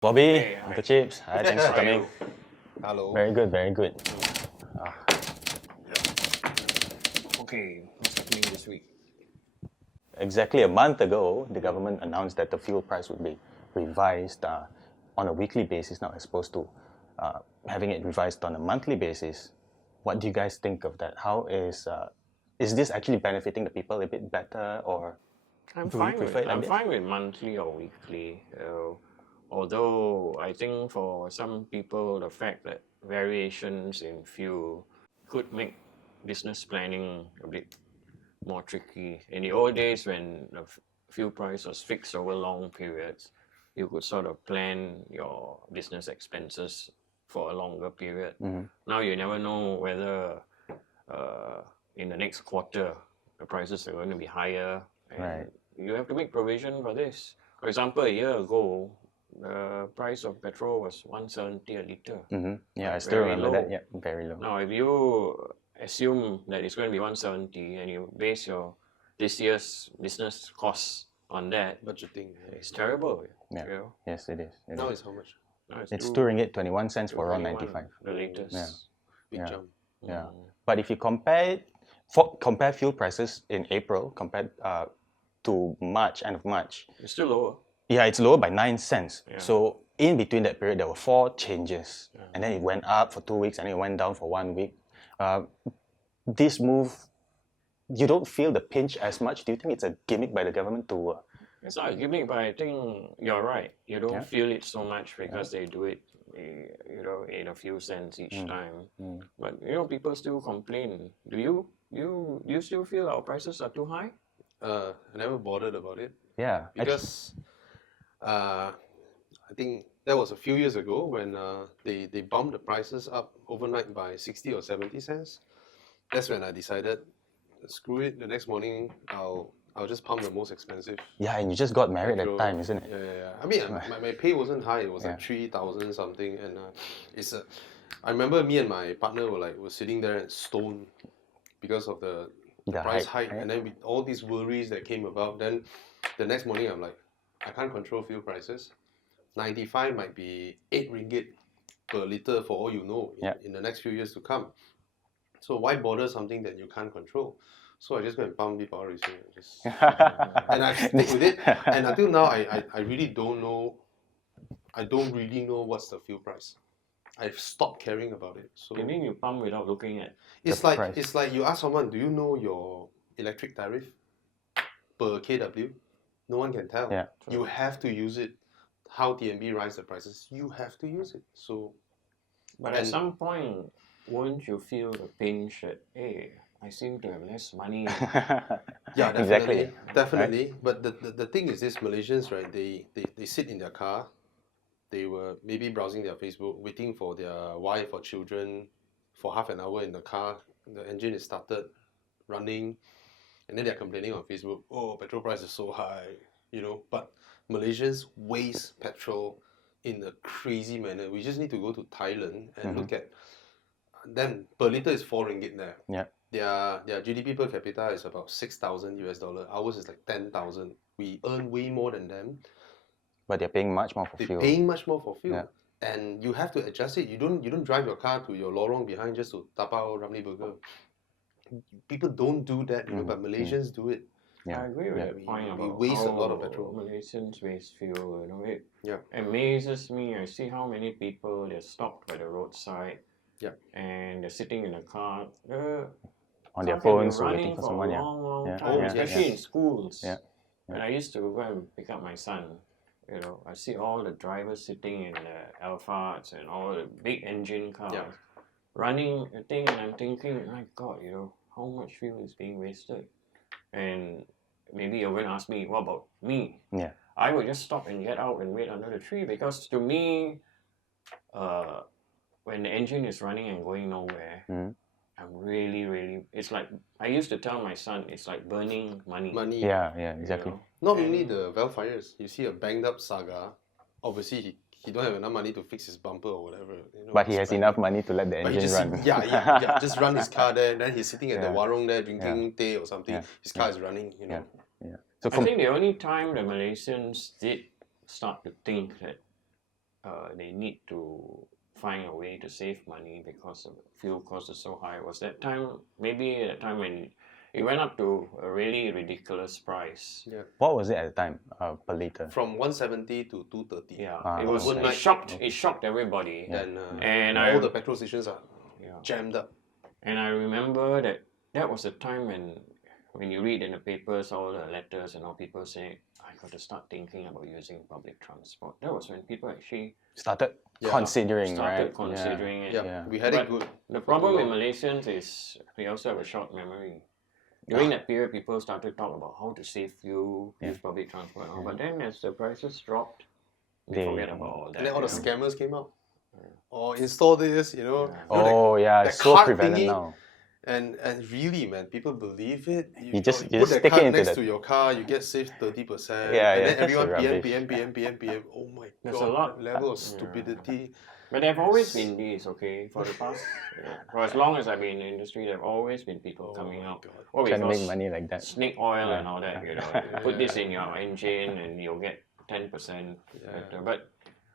Bobby, Hey, hi. Uncle Chips, hi, thanks for How are coming. you? Hello. Very good, very good. Okay, what's happening this week? Exactly a month ago, the government announced that the fuel price would be revised on a weekly basis now, as opposed to having it revised on a monthly basis. What do you guys think of that? How is this actually benefiting the people a bit better, or I'm do you fine prefer with it like I'm this? fine with monthly or weekly. Although I think for some people the fact that variations in fuel could make business planning a bit more tricky. In the old days when the fuel price was fixed over long periods, you could sort of plan your business expenses for a longer period. Now you never know whether in the next quarter the prices are going to be higher, and Right. you have to make provision for this. For example, a year ago, the price of petrol was 170 a liter. Yeah, I Like, still very remember that. low. Yeah, very low. Now, if you assume that it's going to be 170 and you base your this year's business costs on that, Budgeting. it's terrible. Yeah. You know? Yes, it is. It Now is. it's how much? Now It's two- 2 ringgit 21 cents for RON 221, 95. the latest. Yeah. Big Yeah. jump. Yeah, but if you compare fuel prices in April compared to March, end of March, It's still lower. yeah, it's lower by 9 cents. Yeah. So in between that period, there were 4 changes, and then it went up for 2 weeks, and then it went down for 1 week. This move, you don't feel the pinch as much. Do you think it's a gimmick by the government to? It's not a gimmick, but I think you're right. You don't feel it so much because they do it, in a few cents each time. But people still complain. Do you still feel our prices are too high? I never bothered about it Yeah, because I think that was a few years ago when they bumped the prices up overnight by 60 or 70 cents. That's when I decided, screw it. The next morning, I'll just pump the most expensive. yeah, and you just got married at petrol. the time, isn't it? Yeah. I mean, my pay wasn't high. It was like 3,000 something, and I remember me and my partner were sitting there and stoned because of the price hike, and then with all these worries that came about. Then the next morning, I'm like, I can't control fuel prices. 95 might be 8 ringgit per liter for all you know in the next few years to come. So why bother something that you can't control? So I just go and pump the power racing and I stick with it. And until now, I really don't know. I don't really know what's the fuel price. I've stopped caring about it. So You mean you pump without looking at? it's like you ask someone, do you know your electric tariff per kW? No one can tell. Yeah. You have to use it. How TNB rise the prices, you have to use it. So, but at some point, won't you feel the pinch that, hey, I seem to have less money? yeah, Exactly. definitely. But the thing is, this Malaysians, right? They sit in their car. They were maybe browsing their Facebook, waiting for their wife or children for half an hour in the car. The engine is started, running, and then they're complaining on Facebook, oh, petrol price is so high, But Malaysians waste petrol in a crazy manner. We just need to go to Thailand and look at them. Per liter is 4 ringgit there. Yeah. Their GDP per capita is about $6,000. Ours is like 10,000. We earn way more than them. But they're paying much more for They're fuel. paying much more for fuel. Yeah. And you have to adjust it. You don't drive your car to your lorong behind just to tapao Ramly burger. People don't do that, but Malaysians do it. I agree with that point we about waste a how lot of petrol. Malaysians waste fuel. It amazes me. I see how many people they're stopped by the roadside. Yeah. And they're sitting in a car. On their car can be phones, waiting for someone. a long Yeah. time, Yeah. especially in schools. Yeah. When I used to go and pick up my son, I see all the drivers sitting in the Alphas and all the big engine cars running a thing, and I'm thinking, my God, how much fuel is being wasted? And maybe you're going to ask me, what about me? Yeah. I would just stop and get out and wait under the tree, because to me, when the engine is running and going nowhere, I'm really, it's like, I used to tell my son, it's like burning money. Yeah, exactly. Not only the valve fires, you see a banged up Saga, obviously he don't have enough money to fix his bumper or whatever. But he has enough money to let the engine run. Just run his car there, then he's sitting at the warung there drinking tea or something. Yeah. His car is running, So I think the only time the Malaysians did start to think that they need to find a way to save money because the fuel cost is so high. It was that time, maybe at that time when it went up to a really ridiculous price. Yeah. What was it at the time per liter? From 170 to 230. Yeah, Ah, it was overnight. It shocked everybody. And I- all the petrol stations are Yeah. jammed up. And I remember that was the time when you read in the papers all the letters and all people say, I got to start thinking about using public transport. That was when people actually Started considering, started right? considering it. Yeah, Yeah. we had But it good. The problem with Malaysians is we also have a short memory. During that period, people started to talk about how to save fuel, use public transport, and all. But then as the prices dropped, they forget about all that. And then all the you know. scammers came out. Or install this, you know. Yeah. You know, Oh yeah, that it's so card prevalent thingy, now. And really, man, people believe it. You just put the stick it card into next the- to your car, you get saved 30%. Yeah, and yeah, then everyone that's PM, rubbish. PM. Oh my There's god, a lot- that level of yeah. stupidity. But there have always been these, okay, for the past, for as long as I've been in the industry, there have always been people coming out. God. What we Trying to call make money like that. snake oil and all that, you know. Put this in your engine and you'll get 10% better. But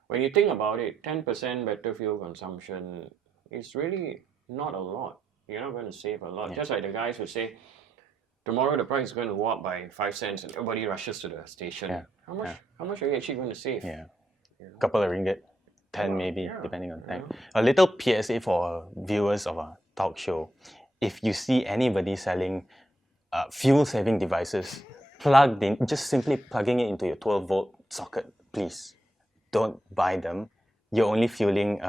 when you think about it, 10% better fuel consumption is really not a lot. You're not going to save a lot. Just like the guys who say, tomorrow the price is going to go up by 5 cents and everybody rushes to the station. Yeah. How much are you actually going to save? Yeah, couple of ringgit, 10 maybe, yeah, depending on time. yeah. A little PSA for viewers of a talk show: if you see anybody selling fuel-saving devices, plugged in, just simply plugging it into your 12-volt socket, please don't buy them. You're only fueling.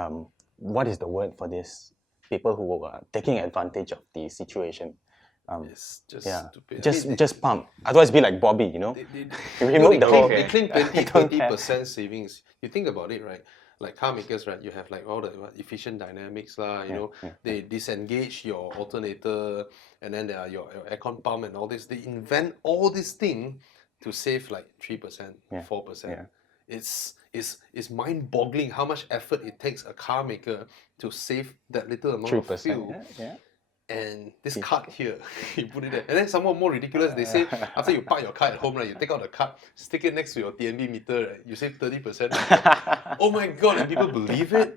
What is the word for this? People who are taking advantage of the situation. It's just Yeah, stupid. I just mean, just pump. Otherwise, be like Bobby, you know. they Remove they the claim, whole. they claim 20, Don't care. 20% savings. You think about it, right? Like car makers, right? You have like all the efficient dynamics, you know. They disengage your alternator, and then there are your aircon pump and all this. They invent all this thing to save like 3%, 4%. Yeah. It's mind-boggling how much effort it takes a car maker to save that little amount 3%. of fuel. Yeah. And this card here, you put it there. And then somewhat more ridiculous, they say after you park your car at home, right, you take out the card, stick it next to your TNB meter, right, you save 30%. Oh my god, and people believe it?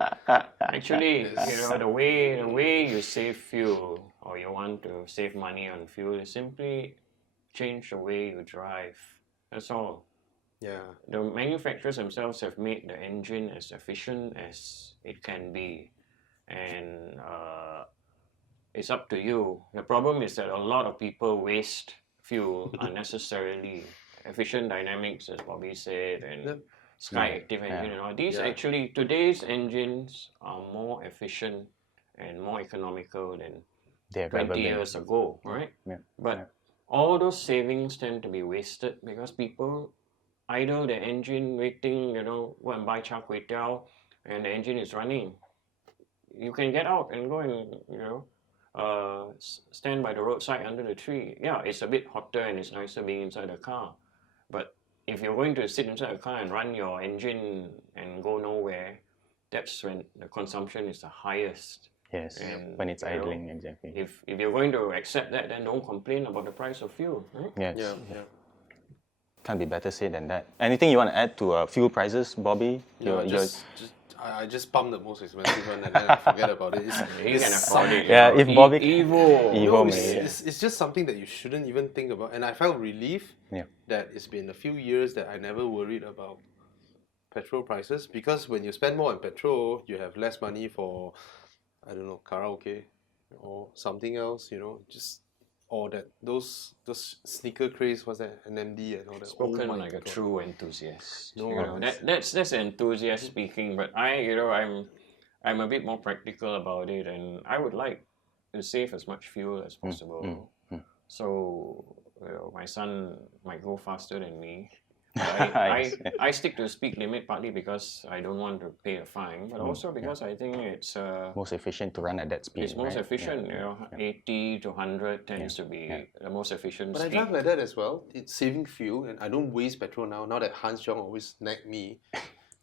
Actually, you know, the way you save fuel or you want to save money on fuel is simply change the way you drive. That's all. Yeah. The manufacturers themselves have made the engine as efficient as it can be, and it's up to you. The problem is that a lot of people waste fuel unnecessarily. Efficient dynamics, as Bobby said, and Sky Active engine and all. These actually, today's engines are more efficient and more economical than They have ever 20 been. years ago, right? Yeah. But all those savings tend to be wasted because people idle their engine waiting, you know, go and buy char kway teow and the engine is running. You can get out and go and, you know, stand by the roadside under the tree. Yeah, it's a bit hotter and it's nicer being inside the car. But if you're going to sit inside a car and run your engine and go nowhere, that's when the consumption is the highest. Yes, And, when it's you know, idling, exactly. If you're going to accept that, then don't complain about the price of fuel, right? Yes. Yeah. Can't be better said than that. Anything you want to add to fuel prices, Bobby? No, I just pump the most expensive one and then I forget about it. You can afford it. Yeah, you know. if Bobby- Evo. Evo No, may- it's just something that you shouldn't even think about. And I felt relief that it's been a few years that I never worried about petrol prices, because when you spend more on petrol, you have less money for, I don't know, karaoke or something else, you know, just or that those sneaker craze, what's that, NMD and all that. Spoken my like a God. true enthusiast. No, You know, that's enthusiast speaking. But I'm a bit more practical about it, and I would like to save as much fuel as possible. So my son might go faster than me. I stick to the speed limit partly because I don't want to pay a fine, but also because I think it's Most efficient to run at that speed. it's most right? efficient. You know, 80 to 100 tends to be the most efficient But I speed. drive like that as well. It's saving fuel, and I don't waste petrol now. Now that Hans Jong always nag me,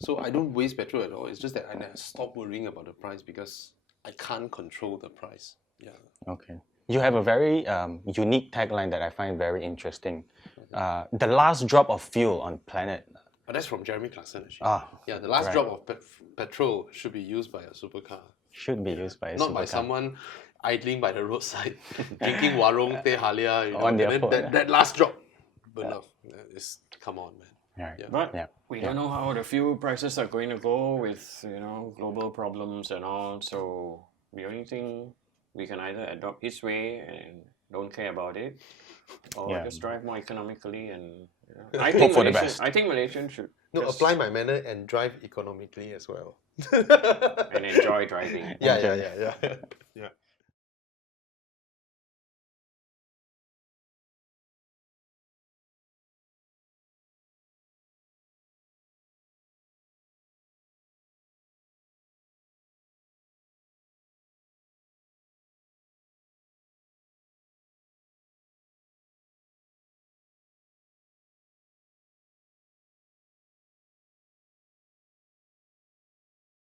so I don't waste petrol at all. It's just that I stop worrying about the price because I can't control the price. Yeah. Okay. You have a very unique tagline that I find very interesting. The last drop of fuel on planet But that's from Jeremy Clarkson actually. Ah, Yeah, the last right. drop of petrol should be used by a supercar. Should be used by a Not by supercar. someone idling by the roadside, drinking warong, teh halia, On and their then phone. that last drop burn off. Come on, man. Right. Yeah. But Yeah. we don't know how the fuel prices are going to go with global problems and all. So the only thing we can either adopt his way and don't care about it, or Yeah. just drive more economically. And Hope for the best. I think Malaysians should No, just apply my manner and drive economically as well. and enjoy driving. Yeah.